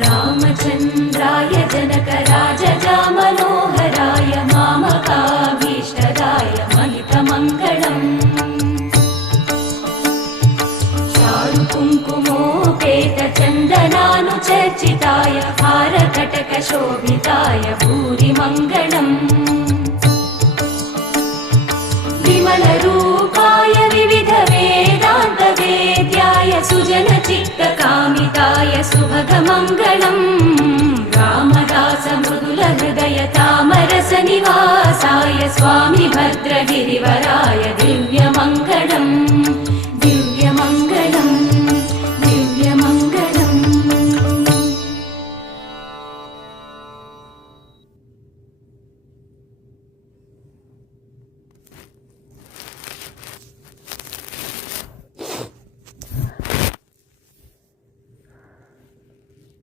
रामचन्द्राय जनकराजजामनोहराय मामकाभीष्टदाय महितमङ्गलम् चारुकुङ्कुमोपेतचन्दनानुचर्चिताय हारकटकशोभिताय भूरिमङ्गलम् विमलरूपाय विविधवेदान्तवेद्याय सुजनचित्तकामिताय सुभगमङ्गलम् रामदासमृदुलहृदय तामरसनिवासाय स्वामि भद्रगिरिवराय दिव्यमङ्गलम्